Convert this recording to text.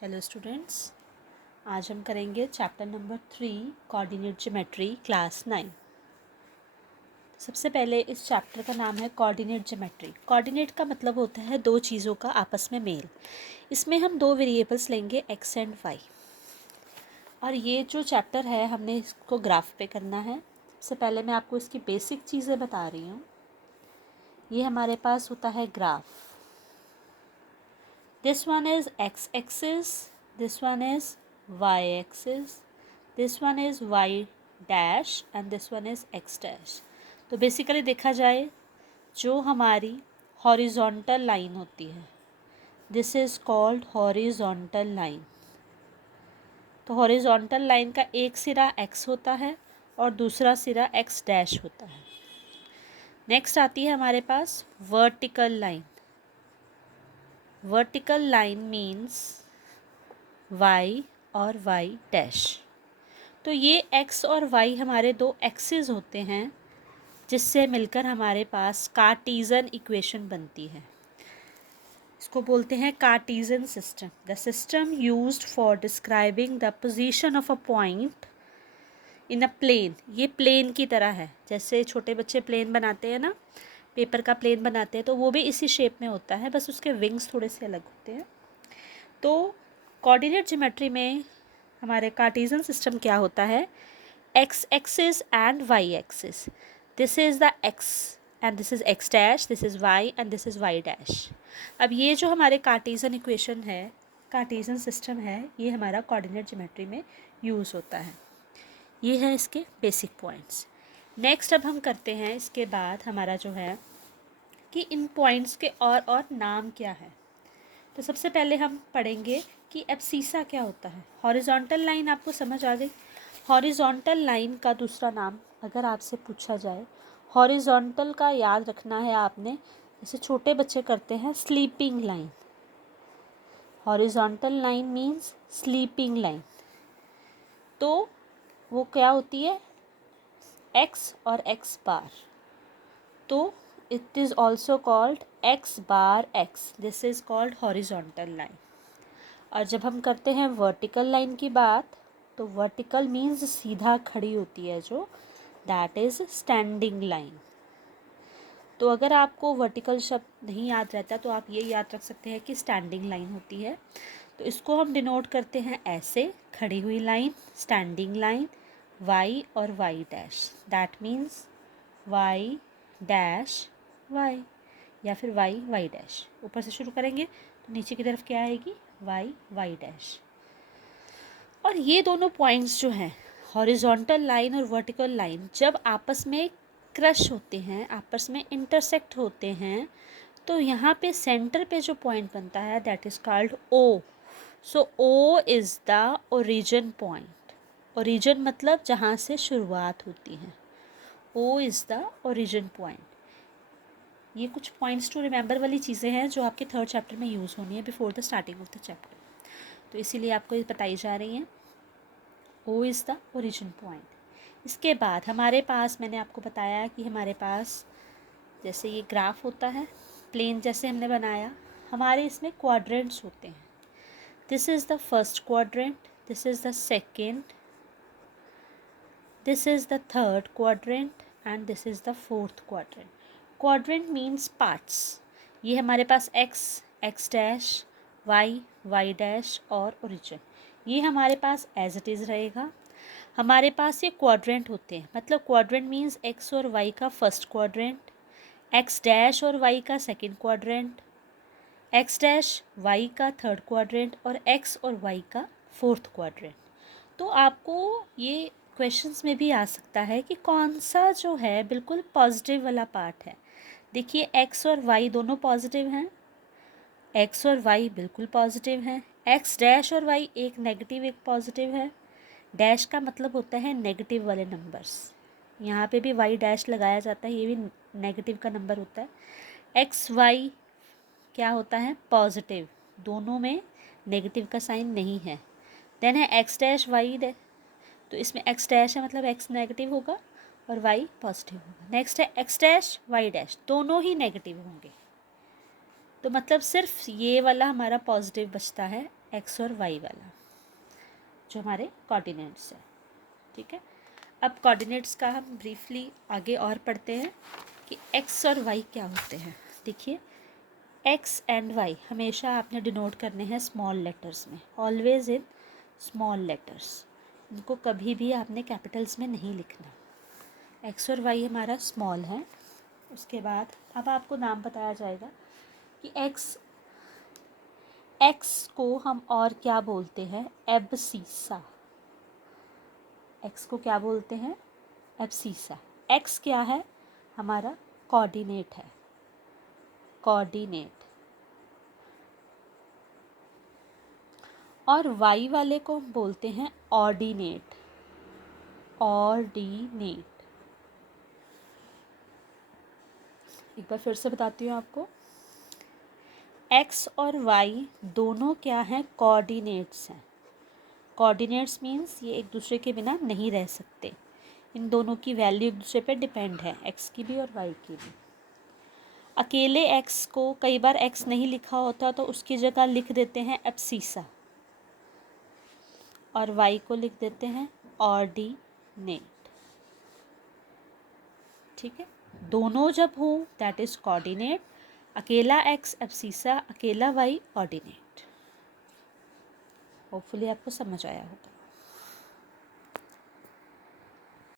Hello students, आज हम करेंगे chapter number 3 coordinate geometry class 9। सबसे पहले इस चैप्टर का नाम है कोऑर्डिनेट ज्योमेट्री। कोऑर्डिनेट का मतलब होता है दो चीज़ों का आपस में मेल। इसमें हम दो वेरिएबल्स लेंगे एक्स एंड वाई, और ये जो चैप्टर है हमने इसको ग्राफ पे करना है। सबसे पहले मैं आपको इसकी बेसिक चीज़ें बता रही हूँ। ये हमारे पास होता है graph. This one is x-axis, this one is y-axis, this one is y dash and this one is x dash। तो बेसिकली देखा जाए जो हमारी हॉरिजॉन्टल लाइन होती है, this is called horizontal line. तो हॉरिजॉन्टल लाइन का एक सिरा x होता है और दूसरा सिरा x डैश होता है। नेक्स्ट आती है हमारे पास vertical line. Vertical line means y और y डैश। तो ये x और y हमारे दो एक्सिस होते हैं जिससे मिलकर हमारे पास कार्टीजन इक्वेशन बनती है। इसको बोलते हैं Cartesian system. The system used for describing the position of a point in a plane. ये प्लेन की तरह है, जैसे छोटे बच्चे प्लेन बनाते हैं ना, पेपर का प्लेन बनाते हैं, तो वो भी इसी शेप में होता है, बस उसके विंग्स थोड़े से अलग होते हैं। तो कोऑर्डिनेट ज्योमेट्री में हमारे कार्टेशियन सिस्टम क्या होता है, x axis and y axis. This is the x and this is x dash, this is y and this is y dash. अब ये जो हमारे कार्टेशियन इक्वेशन है, कार्टेशियन सिस्टम है, ये हमारा कोऑर्डिनेट ज्योमेट्री में यूज़ होता है। ये है इसके बेसिक पॉइंट्स। नेक्स्ट अब हम करते हैं इसके बाद हमारा जो है कि इन पॉइंट्स के और नाम क्या है। तो सबसे पहले हम पढ़ेंगे कि एब्सीसा क्या होता है। हॉरिजॉन्टल लाइन आपको समझ आ गई। हॉरिजॉन्टल लाइन का दूसरा नाम अगर आपसे पूछा जाए, हॉरिजॉन्टल का याद रखना है आपने, जैसे छोटे बच्चे करते हैं sleeping line. Horizontal line means sleeping line. तो वो क्या होती है, एक्स और एक्स बार। तो it is also called x bar x, this is called horizontal line। और जब हम करते हैं वर्टिकल लाइन की बात, तो वर्टिकल मीन्स सीधा खड़ी होती है जो, दैट इज़ स्टैंडिंग लाइन। तो अगर आपको वर्टिकल शब्द नहीं याद रहता तो आप ये याद रख सकते हैं कि स्टैंडिंग लाइन होती है। तो इसको हम डिनोट करते हैं ऐसे, खड़ी हुई लाइन, स्टैंडिंग लाइन, y और y dash, that means y dash y, या फिर y y डैश। ऊपर से शुरू करेंगे तो नीचे की तरफ क्या आएगी, y y डैश। और ये दोनों पॉइंट्स जो हैं, हॉरिजॉन्टल लाइन और वर्टिकल लाइन, जब आपस में क्रश होते हैं, आपस में इंटरसेक्ट होते हैं, तो यहाँ पे सेंटर पे जो पॉइंट बनता है that is called O। So O is the origin point. Origin मतलब जहाँ से शुरुआत होती है, O is the origin point. ये कुछ पॉइंट्स टू रिमेंबर वाली चीज़ें हैं जो आपके थर्ड चैप्टर में यूज़ होनी है before the starting of the chapter, तो इसीलिए आपको ये बताई जा रही हैं। O is the origin point. इसके बाद हमारे पास, मैंने आपको बताया कि हमारे पास जैसे ये ग्राफ होता है, प्लेन जैसे हमने बनाया, हमारे इसमें क्वाड्रेंट्स होते हैं। This is the first quadrant, this is the second, this is the third quadrant and this is the fourth quadrant. Quadrant means parts. ये हमारे पास X, X dash, Y, Y dash और ओरिजिन, ये हमारे पास as it is रहेगा। हमारे पास ये quadrant होते हैं, मतलब क्वाड्रेंट मीन्स एक्स और वाई का फर्स्ट क्वाड्रेंट, एक्स डैश और वाई का second quadrant, x dash y का थर्ड क्वाड्रेंट और एक्स और वाई का फोर्थ क्वाड्रेंट। तो आपको ये क्वेश्चंस में भी आ सकता है कि कौन सा जो है बिल्कुल पॉजिटिव वाला पार्ट है। देखिए एक्स और वाई दोनों पॉजिटिव हैं, एक्स और वाई बिल्कुल पॉजिटिव हैं। एक्स डैश और वाई एक नेगेटिव एक पॉजिटिव है। डैश का मतलब होता है नेगेटिव वाले नंबर्स, यहाँ पे भी वाई डैश लगाया जाता है, ये भी नेगेटिव का नंबर होता है। एक्स वाई क्या होता है, पॉजिटिव, दोनों में नेगेटिव का साइन नहीं है। देन है एक्स डैश वाई डैश, तो इसमें एक्स डैश है मतलब एक्स नेगेटिव होगा और वाई पॉजिटिव होगा। नेक्स्ट है एक्स डैश वाई डैश, दोनों ही नेगेटिव होंगे, तो मतलब सिर्फ ये वाला हमारा पॉजिटिव बचता है, एक्स और वाई वाला, जो हमारे कोऑर्डिनेट्स है। ठीक है, अब कोऑर्डिनेट्स का हम ब्रीफली आगे और पढ़ते हैं कि एक्स और वाई क्या होते हैं। देखिए, एक्स एंड वाई हमेशा आपने डिनोट करने हैं स्मॉल लेटर्स में, ऑलवेज इन स्मॉल लेटर्स। इनको कभी भी आपने कैपिटल्स में नहीं लिखना। एक्स और वाई हमारा स्मॉल है। उसके बाद अब आपको नाम बताया जाएगा कि एक्स को हम और क्या बोलते हैं, एब्सिसा। एक्स को क्या बोलते हैं, एब्सिसा। एक्स क्या है, हमारा कोऑर्डिनेट है, कोऑर्डिनेट। और वाई वाले को हम बोलते हैं ऑर्डिनेट, ऑर्डिनेट। एक बार फिर से बताती हूँ आपको, एक्स और वाई दोनों क्या हैं, कोऑर्डिनेट्स हैं। कोऑर्डिनेट्स मीन्स ये एक दूसरे के बिना नहीं रह सकते। इन दोनों की वैल्यू एक दूसरे पे डिपेंड है, एक्स की भी और वाई की भी। अकेले एक्स को कई बार एक्स नहीं लिखा होता तो उसकी जगह लिख देते हैं एब्सिसा, और वाई को लिख देते हैं ऑर्डिनेट। ठीक है, दोनों जब हो दैट इज कोऑर्डिनेट, अकेला एक्स एब्सिसा, अकेला वाई ऑर्डिनेट। होपफुली आपको समझ आया होगा।